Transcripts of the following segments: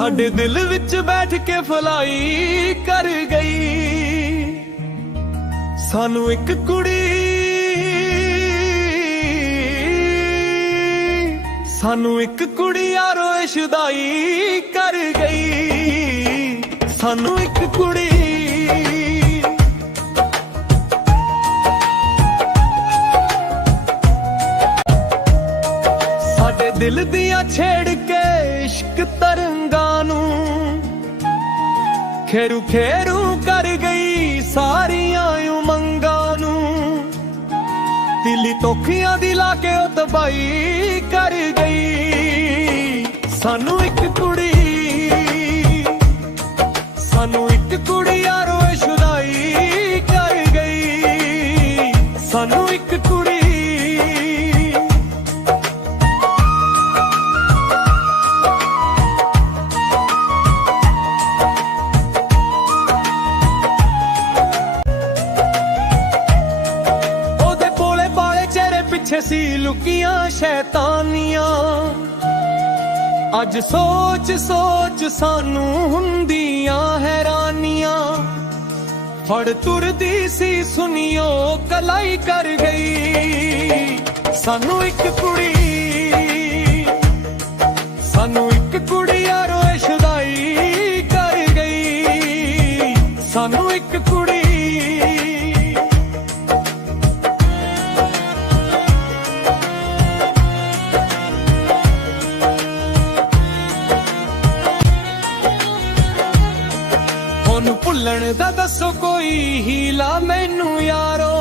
ਸਾਡੇ ਦਿਲ ਵਿੱਚ ਬੈਠ ਕੇ ਫਲਾਈ ਕਰ ਗਈ। ਸਾਨੂੰ ਇੱਕ ਕੁੜੀ, ਸਾਨੂੰ ਇੱਕ ਕੁੜੀ ਯਾਰੋ ਇਸ਼ਦਾਈ ਕਰ ਗਈ। ਸਾਨੂੰ ਇੱਕ ਕੁੜੀ ਦਿਲ ਦੀਆਂ ਛੇੜ ਕੇ ਇਸ਼ਕ ਤਰੰਗਾਂ ਨੂੰ ਖੇਰੂ ਖੇਰੂ ਕਰ ਗਈ ਸਾਰੀਆਂ ਉਮੰਗਾਂ ਨੂੰ। ਦਿਲੀ ਤੋਖੀਆਂ ਦੀ ਲਾ ਕੇ ਉਹ ਤਬਾਈ ਕਰ ਗਈ। ਸਾਨੂੰ ਇੱਕ ਕੁੜੀ, ਸਾਨੂੰ ਇੱਕ ਕੁੜੀ ਯਾਰੋ ਇਸ਼ਦਾਈ ਕਰ ਗਈ। ਸਾਨੂੰ ਸੀ ਲੁਕੀਆਂ ਸ਼ੈਤਾਨੀਆਂ। ਅੱਜ ਸੋਚ ਸੋਚ ਸਾਨੂੰ ਹੁੰਦੀਆਂ ਹੈਰਾਨੀਆਂ। ਫੜ ਤੁਰਦੀ ਸੀ ਸੁनियो ਕਲਾਈ ਕਰ ਗਈ। ਸਾਨੂੰ ਇੱਕ ਕੁੜੀ ਉਹਨੂੰ ਦਾ ਦੱਸੋ ਕੋਈ ਹੀਲਾ ਮੈਨੂੰ ਯਾਰੋ।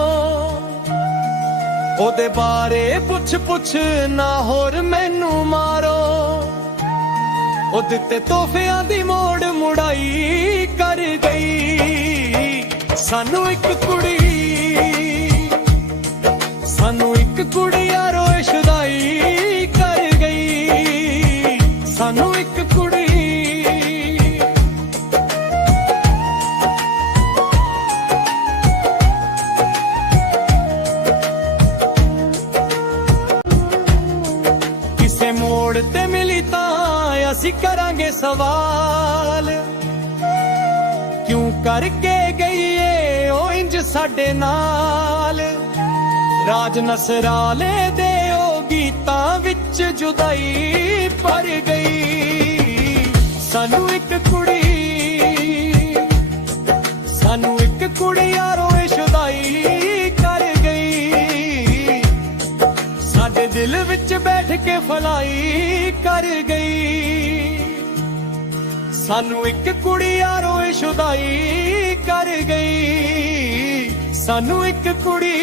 ਉਹਦੇ ਬਾਰੇ ਪੁੱਛ ਪੁੱਛ ਨਾ ਹੋਰ ਮੈਨੂੰ ਮਾਰੋ। ਉਹ ਦਿੱਤੇ ਤੋਹਫਿਆਂ ਦੀ ਮੋੜ ਮੁੜਾਈ ਕਰ ਗਈ। ਸਾਨੂੰ ਇੱਕ ਕੁੜੀ, ਸਾਨੂੰ ਇੱਕ ਕੁੜੀ ਕਿਸੇ ਮੋੜ ਤੇ ਮਿਲੀ ਤਾਂ ਅਸੀਂ ਕਰਾਂਗੇ ਸਵਾਲ। ਕਿਉਂ ਕਰਕੇ ਗਈ ਏ ਉਹ ਇੰਜ ਸਾਡੇ ਨਾਲ? ਰਾਜ ਨਸਰਾਲੇ ਦੇ ਉਹ ਗੀਤਾਂ ਵਿੱਚ ਜੁਦਾਈ ਪਰ ਗਈ। ਸਾਨੂੰ ਇੱਕ ਕੁੜੀ, ਸਾਨੂੰ ਇੱਕ ਕੁੜੀ ਯਾਰੋ ਕੇ ਫਲਾਈ ਕਰ ਗਈ। ਸਾਨੂੰ ਇੱਕ ਕੁੜੀ ਯਾਰੋ ਇਸ਼ਦਾਈ ਕਰ ਗਈ। ਸਾਨੂੰ ਇੱਕ ਕੁੜੀ